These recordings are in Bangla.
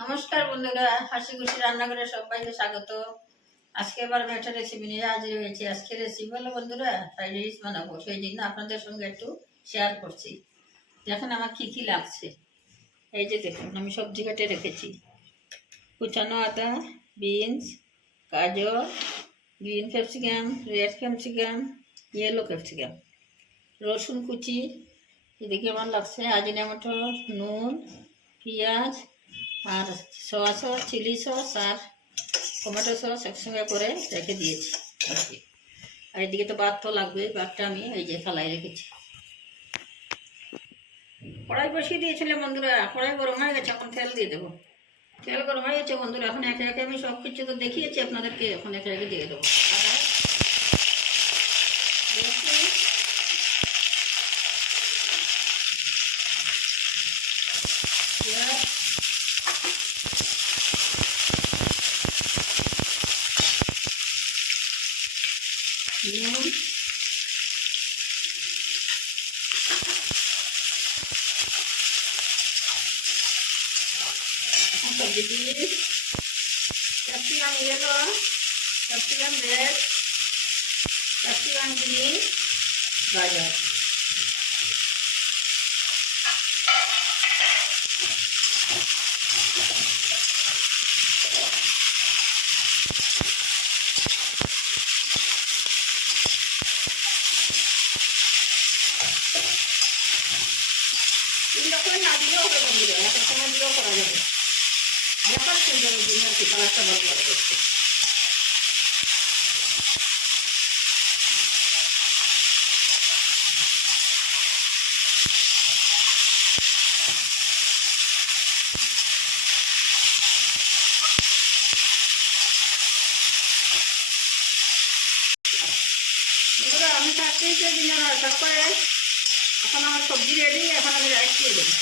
নমস্কার বন্ধুরা, হাসি খুশি রান্নাঘরে সবাইকে স্বাগত। আজকে আবার আমি একটা রেসিপি নিয়ে হাজির হয়েছি। আজকে রেসিপি হলো বন্ধুরা ফ্রাইড রাইস বানাবো, সেই জন্য আপনাদের সঙ্গে একটু শেয়ার করছি। দেখেন আমার কি কি লাগছে। এই যে দেখুন, আমি সবজি কেটে রেখেছি। কুচানো আদা, বিনস, গাজর, green capsicum, red capsicum, yellow capsicum, রসুন কুচি, এদিকে আমার লাগছে আজিনামোটো, নুন, পেঁয়াজ, আর সয়া সস, চিলি সস আর টমেটো সস একসঙ্গে করে রেখে দিয়েছি। আর এদিকে তো ভাত তো লাগবে, ভাতটা আমি এই যে থালায় রেখেছি। কড়াই বসিয়ে দিয়েছিলাম বন্ধুরা, কড়াই গরম হয়ে গেছে, এখন তেল দিয়ে দেবো। তেল গরম হয়ে গেছে বন্ধুরা, এখন একে একে আমি সব কিছু তো দেখিয়েছি আপনাদেরকে, এখন একে একে দিয়ে দেবো। নুন, সবজি দিয়ে capsicum yellow, capsicum red, capsicum green, গাজর। এরকমই না দিলেও হবে বন্ধুরা, এক এক সময় দিলেও করা যাবে। ব্যাপার সুন্দর দিন আর কি, কালারটা ভালো লাগে দেখতে। বন্ধুরা আমি 4 দিন তারপরে এখন আমার সবজি রেডি, এখন আমি রাইস দিয়ে দেবো।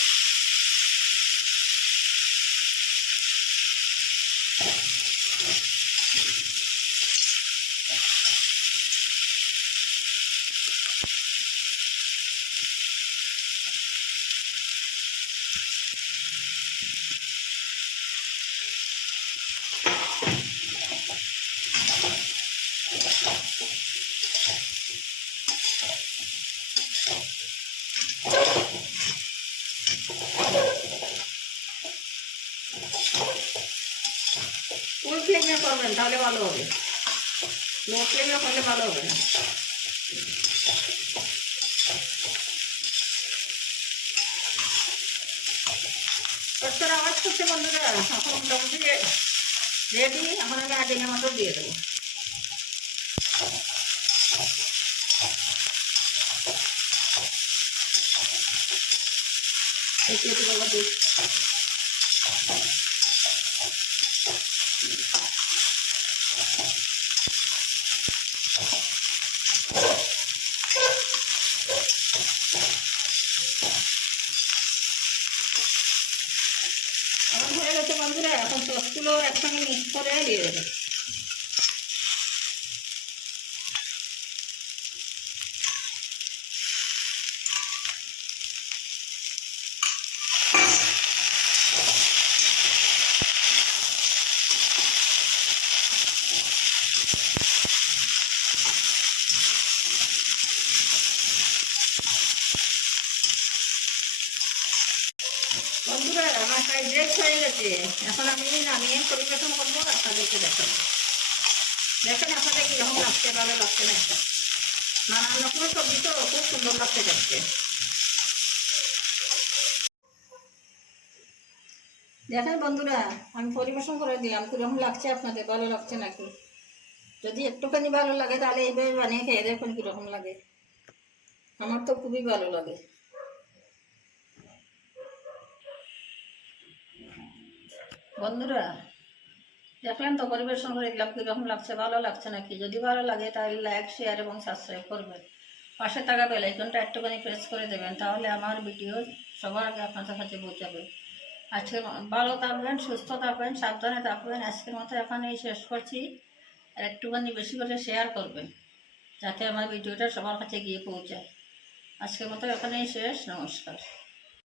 ফুল ফ্লেমে করবেন তাহলে ভালো হবে, লো ফ্লেমে করলে ভালো হবে না। কষ্টের আওয়াজ করছে বন্ধুরা, এখন মোটামুটি রেডি। এখন আমি আজিনামোটো দিয়ে দেবো। এই কেটে বাবা দুধ, এখন হয়ে গেছে বন্ধুরা। এখন সসগুলো একসঙ্গে মিক্স করে দিয়ে দেবো। বন্ধুরা আমার ফ্রাইড রাইস হয়ে গেছে, এখন আমি নামিয়ে পরিবেশন করবো, আপনাদেরকে দেখাবো। দেখেন আপনাদের কীরকম লাগছে, ভালো লাগছে না? একটা নানান রকমের সবজি তো খুব সুন্দর লাগছে দেখতে। দেখেন বন্ধুরা আমি পরিবেশন করে দিলাম, কীরকম লাগছে আপনাদের, ভালো লাগছে নাকি? যদি একটুখানি ভালো লাগে তাহলে এইভাবে বানিয়ে খেয়ে দেখুন কীরকম লাগে। আমার তো খুবই ভালো লাগে। বন্ধুরা দেখলেন তো পরিবেশন করে দিলাম, কীরকম লাগছে, ভালো লাগছে নাকি? যদি ভালো লাগে তাহলে লাইক, শেয়ার এবং সাবস্ক্রাইব করবেন। পাশে থাকা বেল আইকনটা একটুখানি প্রেস করে দেবেন, তাহলে আমার ভিডিও সবার আগে আপনাদের কাছে পৌঁছাবে। আজকে ভালো থাকবেন, সুস্থ থাকবেন, সাবধানে থাকবেন। আজকের মতো এখানেই শেষ করছি। আর একটুখানি বেশি করে শেয়ার করবেন, যাতে আমার ভিডিওটা সবার কাছে গিয়ে পৌঁছায়। আজকের মতো এখানেই শেষ। নমস্কার।